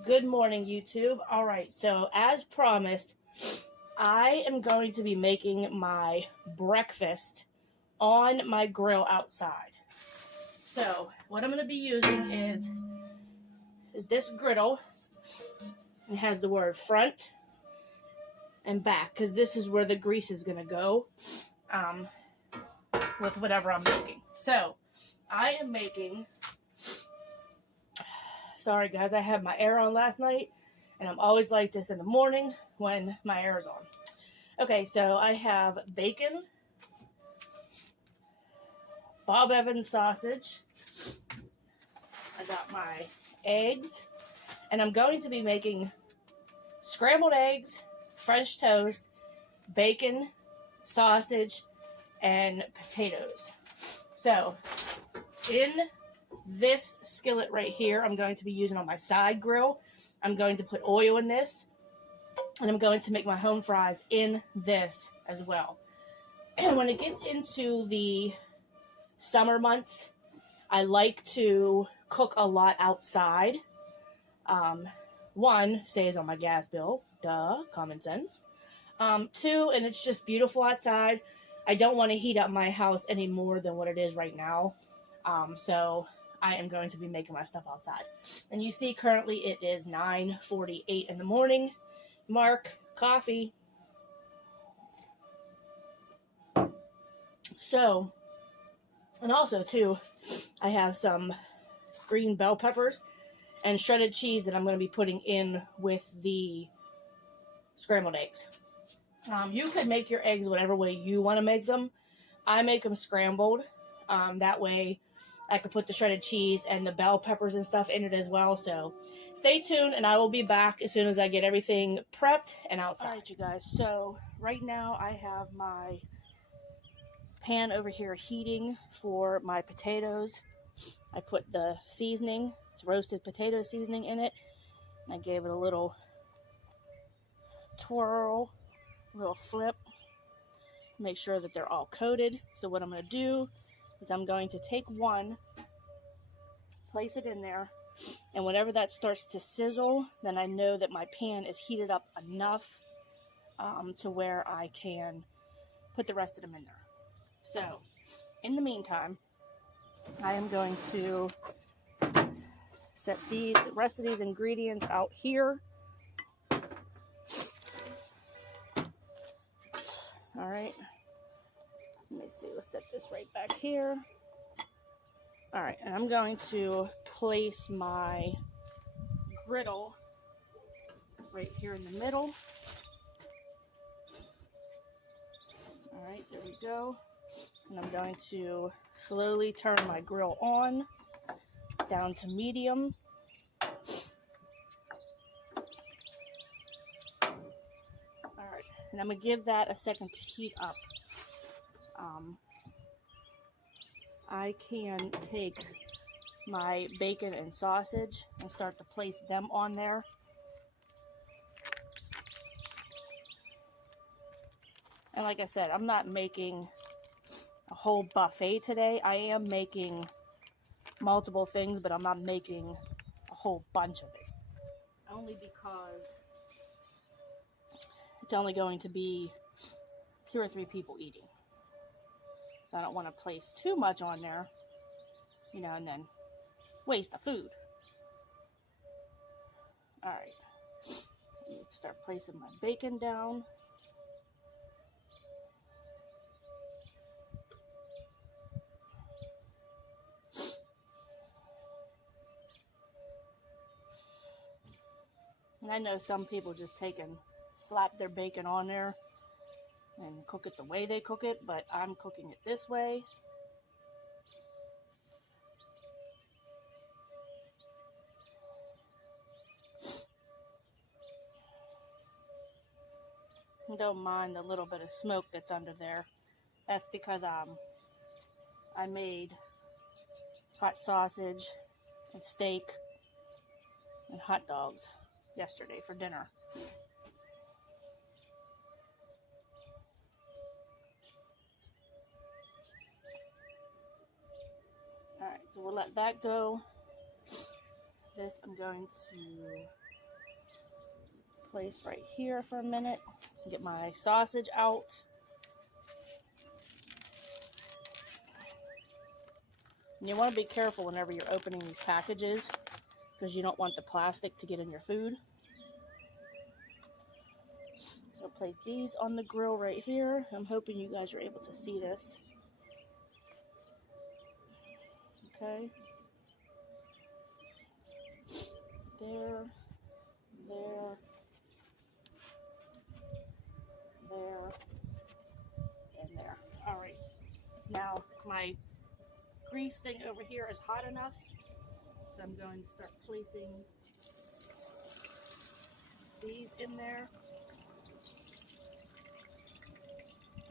Good morning, YouTube. All right, so as promised, I am going to be making my breakfast on my grill outside. So what I'm going to be using is this griddle. It has the word front and back because this is where the grease is going to go with whatever I'm making. So I am making... Sorry guys, I had my air on last night, and I'm always like this in the morning when my air is on. Okay, so I have bacon, Bob Evans sausage, I got my eggs, and I'm going to be making scrambled eggs, French toast, bacon, sausage, and potatoes. So, in this skillet right here, I'm going to be using on my side grill. I'm going to put oil in this, and I'm going to make my home fries in this as well. And when it gets into the summer months, I like to cook a lot outside. One, saves on my gas bill. Duh, common sense. Two, and it's just beautiful outside. I don't want to heat up my house any more than what it is right now. So I am going to be making my stuff outside. And you see currently it is 9:48 in the morning. Mark, coffee. So, and also too, I have some green bell peppers and shredded cheese that I'm going to be putting in with the scrambled eggs. You could make your eggs whatever way you want to make them. I make them scrambled. That way I could put the shredded cheese and the bell peppers and stuff in it as well. So stay tuned, and I will be back as soon as I get everything prepped and outside. Alright, you guys. So right now I have my pan over here heating for my potatoes. I put the seasoning, it's roasted potato seasoning in it. And I gave it a little twirl, a little flip. Make sure that they're all coated. So what I'm going to do is I'm going to take one, place it in there, and whenever that starts to sizzle, then I know that my pan is heated up enough to where I can put the rest of them in there. So, in the meantime, I am going to set the rest of these ingredients out here. Alright. Let me see, let's set this right back here. Alright, and I'm going to place my griddle right here in the middle. Alright, there we go. And I'm going to slowly turn my grill on down to medium. Alright, and I'm going to give that a second to heat up. I can take my bacon and sausage and start to place them on there. And like I said, I'm not making a whole buffet today. I am making multiple things, but I'm not making a whole bunch of it. Only because it's only going to be 2 or 3 people eating. So I don't want to place too much on there, you know, and then waste the food. Alright. Start placing my bacon down. And I know some people just take and slap their bacon on there and cook it the way they cook it, but I'm cooking it this way. And don't mind the little bit of smoke that's under there. That's because I made hot sausage and steak and hot dogs yesterday for dinner. Alright, so we'll let that go. This I'm going to place right here for a minute. Get my sausage out. And you want to be careful whenever you're opening these packages because you don't want the plastic to get in your food. So place these on the grill right here. I'm hoping you guys are able to see this. Okay. There, there, there, and there. Alright. Now my grease thing over here is hot enough. So I'm going to start placing these in there.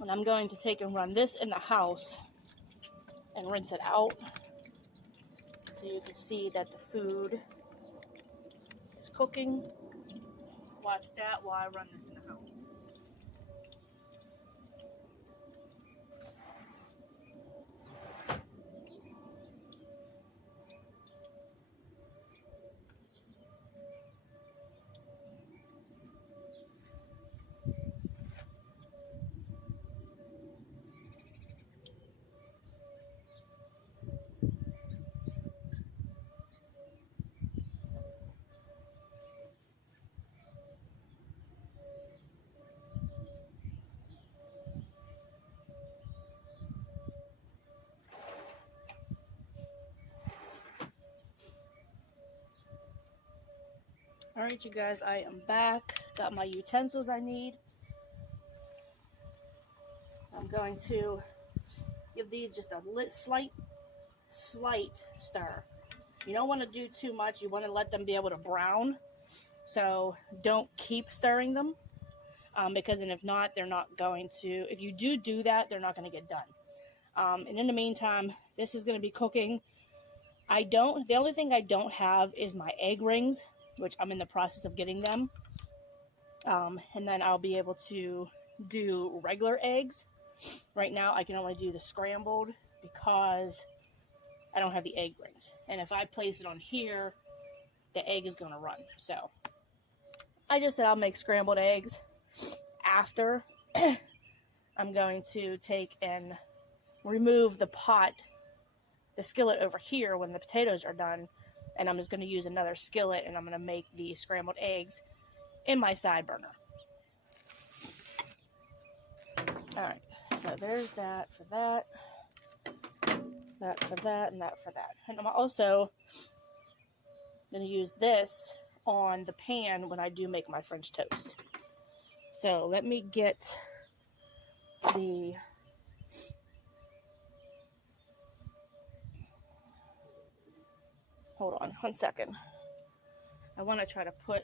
And I'm going to take and run this in the house and rinse it out. So you can see that the food is cooking. Watch that while I run this in the house. Alright you guys, I am back. Got my utensils I need. I'm going to give these just a slight stir. You don't want to do too much. You want to let them be able to brown. So don't keep stirring them. Because if not, they're not going to, if you do that, they're not going to get done. And in the meantime, this is going to be cooking. The only thing I don't have is my egg rings, which I'm in the process of getting them. And then I'll be able to do regular eggs. Right now, I can only do the scrambled because I don't have the egg rings. And if I place it on here, the egg is going to run. So, I just said I'll make scrambled eggs after. I'm going to take and remove the pot, the skillet over here when the potatoes are done. And I'm just going to use another skillet and I'm going to make the scrambled eggs in my side burner. Alright, so there's that for that. That for that and that for that. And I'm also going to use this on the pan when I do make my French toast. So let me get the hold on 1 second. I want to try to put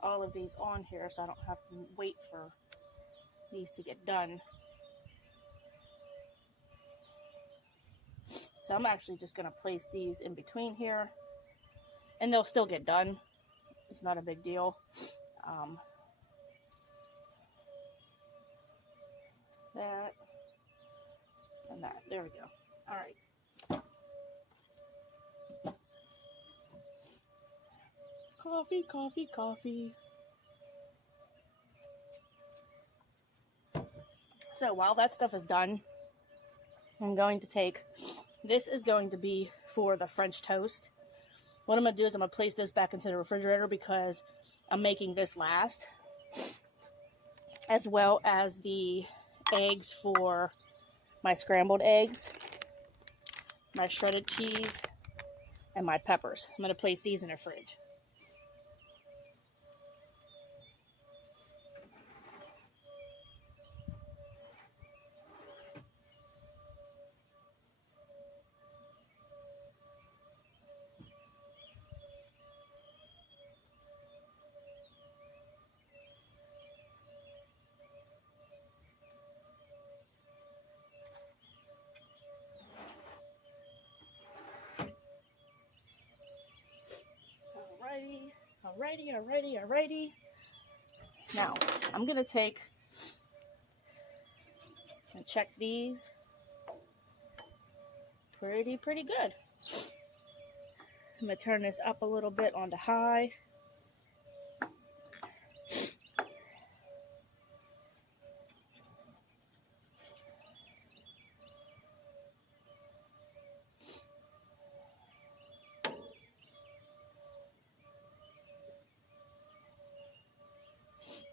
all of these on here so I don't have to wait for these to get done. So I'm actually just going to place these in between here and they'll still get done. It's not a big deal. That and that. There we go. All right. Coffee, coffee, coffee. So while that stuff is done, I'm going to take, this is going to be for the French toast. What I'm going to do is I'm going to place this back into the refrigerator because I'm making this last. As well as the eggs for my scrambled eggs, my shredded cheese, and my peppers. I'm going to place these in the fridge. Alrighty. Now, I'm going to take and check these. Pretty good. I'm going to turn this up a little bit onto high.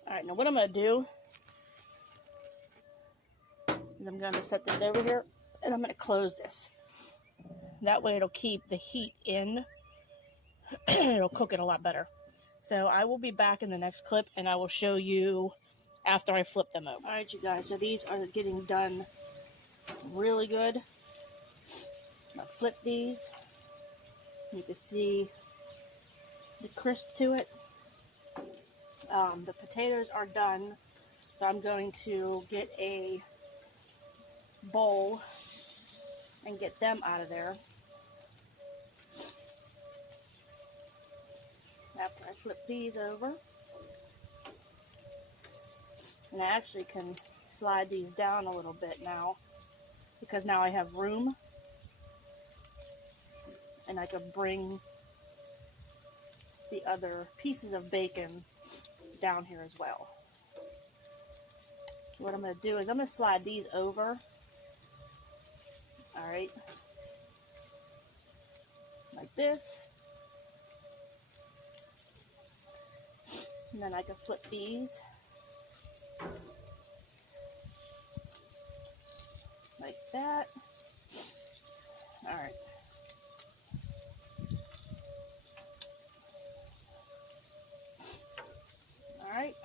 Alright, now what I'm going to do is I'm going to set this over here and I'm going to close this. That way it'll keep the heat in. It'll cook it a lot better. So I will be back in the next clip and I will show you after I flip them over. Alright, you guys, so these are getting done really good. I'm going to flip these. You can see the crisp to it. The potatoes are done, so I'm going to get a bowl and get them out of there. After I flip these over, and I actually can slide these down a little bit now because now I have room and I can bring the other pieces of bacon down here as well. So what I'm going to do is I'm going to slide these over. Alright, like this. And then I can flip these like that. Alright. Alright.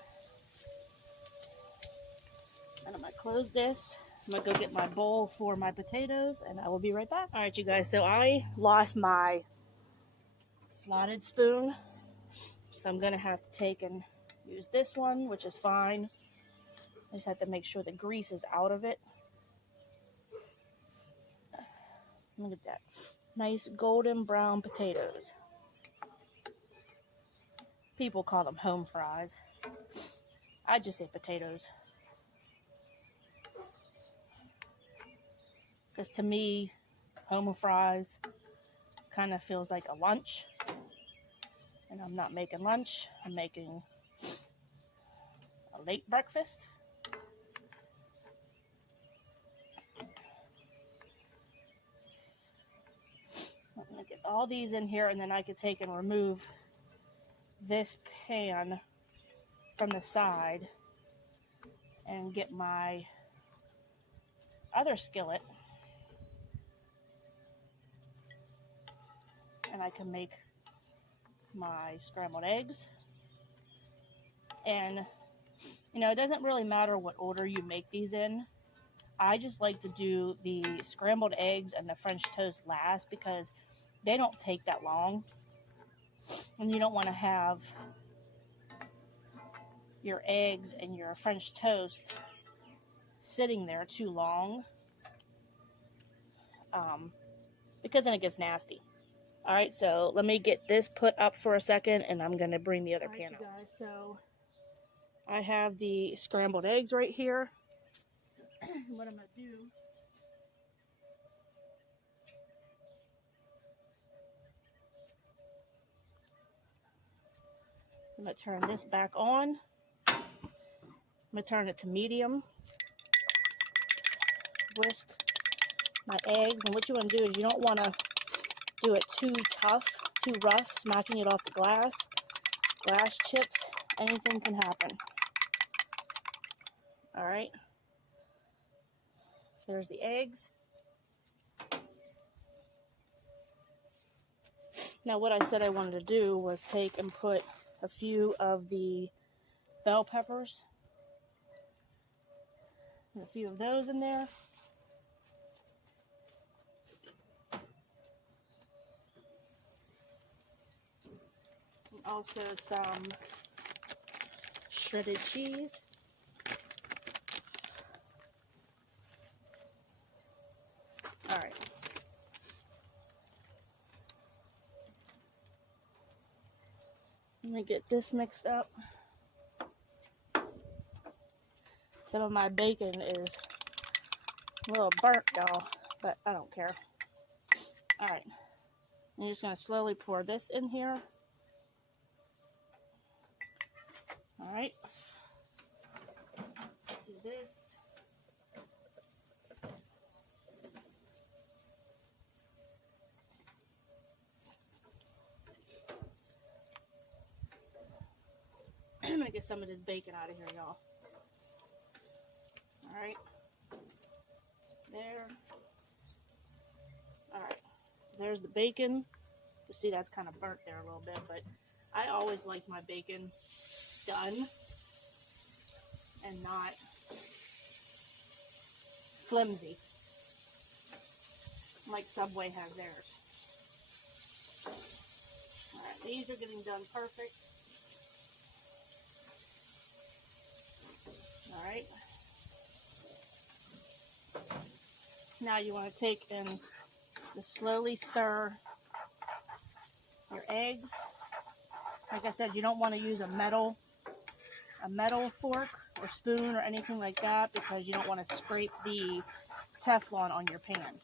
And I'm going to close this. I'm going to go get my bowl for my potatoes and I will be right back. Alright, you guys, so I lost my slotted spoon. So I'm going to have to take and use this one, which is fine. I just have to make sure the grease is out of it. Look at that. Nice golden brown potatoes. People call them home fries. I just say potatoes. Because to me, home fries kind of feels like a lunch. And I'm not making lunch. I'm making a late breakfast. I'm going to get all these in here and then I can take and remove this pan from the side and get my other skillet. And I can make my scrambled eggs. And you know, it doesn't really matter what order you make these in. I just like to do the scrambled eggs and the French toast last because they don't take that long. And you don't want to have your eggs and your French toast sitting there too long. Because then it gets nasty. Alright, so let me get this put up for a second and I'm going to bring the other pan up. Guys, so I have the scrambled eggs right here. What I'm going to do I'm going to turn this back on. I'm going to turn it to medium. Whisk my eggs. And what you want to do is you don't want to do it too tough, too rough, smacking it off the glass. Glass chips, anything can happen. Alright. There's the eggs. Now what I said I wanted to do was take and put a few of the bell peppers. And a few of those in there. And also some shredded cheese. Alright. Let me get this mixed up. Some of my bacon is a little burnt, y'all, but I don't care. Alright. You're just going to slowly pour this in here. Alright. Do this. I'm going to get some of this bacon out of here, y'all. Alright. There. Alright. There's the bacon. You see that's kind of burnt there a little bit, but I always like my bacon done and not flimsy like Subway has theirs. Alright, these are getting done perfect. Alright. Now you want to take and slowly stir your eggs. Like I said, you don't want to use a metal fork or spoon or anything like that because you don't want to scrape the Teflon on your pan.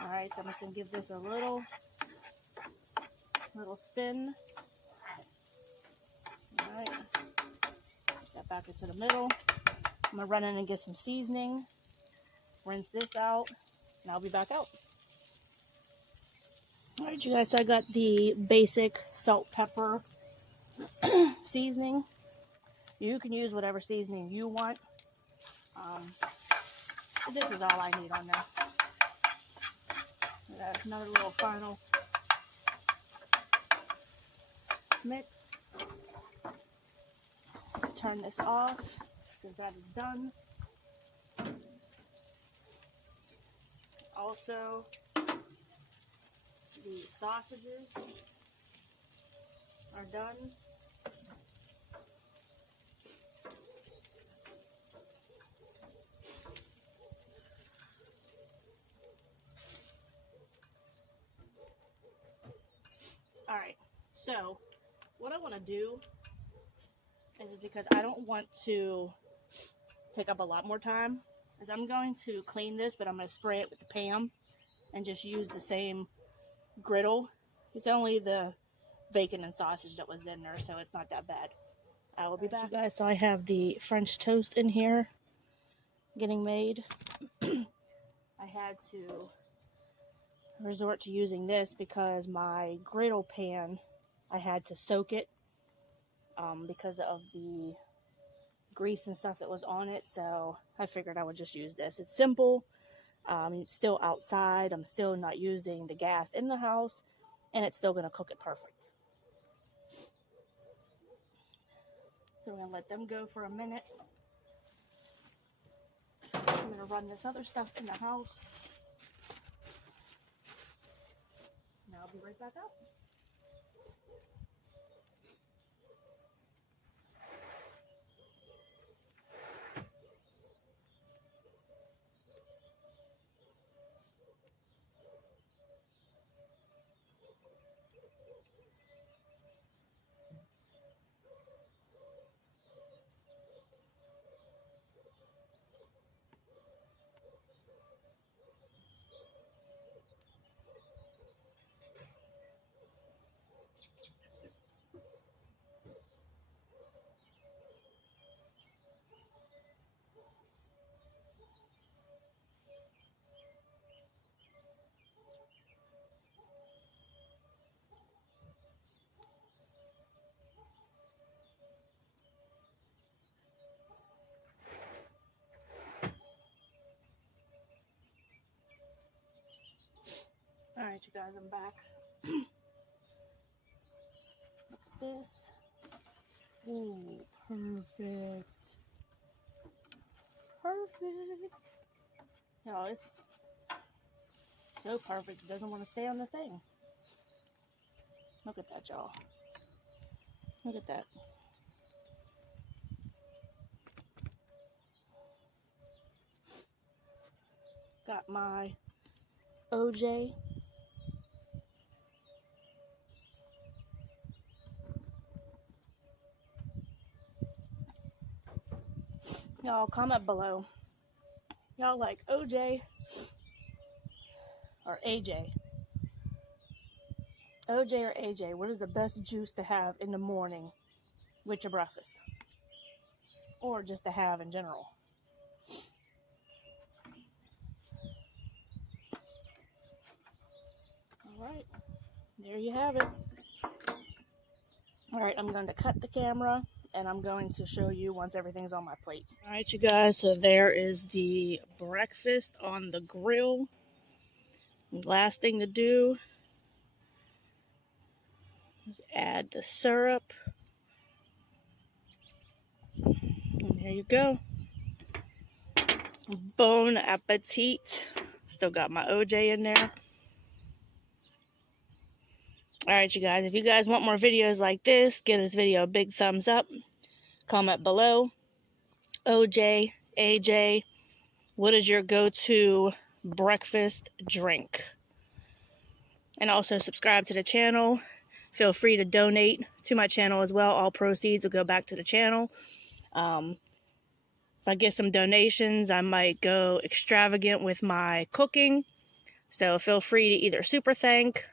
Alright, so I'm just going to give this a little spin. Alright, put that back into the middle. I'm going to run in and get some seasoning, rinse this out, and I'll be back out. Alright, you guys, so I got the basic salt, pepper seasoning. You can use whatever seasoning you want. This is all I need on there. Got another little final mix. Turn this off because that is done. Also, the sausages are done. Alright, so what I want to do is because I don't want to take up a lot more time, is I'm going to clean this, but I'm going to spray it with the Pam and just use the same griddle. It's only the bacon and sausage that was in there, so it's not that bad. I will be back. You guys, so I have the French toast in here getting made. I had to resort to using this because my griddle pan, I had to soak it because of the grease and stuff that was on it, so I figured I would just use this. It's simple. It's still outside. I'm still not using the gas in the house, and it's still going to cook it perfect. So we're going to let them go for a minute. I'm going to run this other stuff in the house. And I'll be right back out. Alright, you guys, I'm back. Look at this. Ooh, perfect. Perfect. Y'all, it's so perfect. It doesn't want to stay on the thing. Look at that, y'all. Look at that. Got my OJ. Y'all comment below. Y'all like OJ or AJ? OJ or AJ, what is the best juice to have in the morning with your breakfast? Or just to have in general? Alright, there you have it. Alright, I'm going to cut the camera and I'm going to show you once everything's on my plate. Alright, you guys, so there is the breakfast on the grill. Last thing to do is add the syrup. And there you go. Bon appetit. Still got my OJ in there. Alright, you guys, if you guys want more videos like this, give this video a big thumbs up. Comment below. OJ, AJ, what is your go-to breakfast drink? And also subscribe to the channel. Feel free to donate to my channel as well. All proceeds will go back to the channel. If I get some donations, I might go extravagant with my cooking. So feel free to either super thank,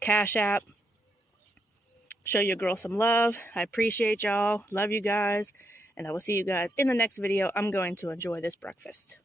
Cash App, show your girl some love. I appreciate y'all. Love you guys. And I will see you guys in the next video. I'm going to enjoy this breakfast.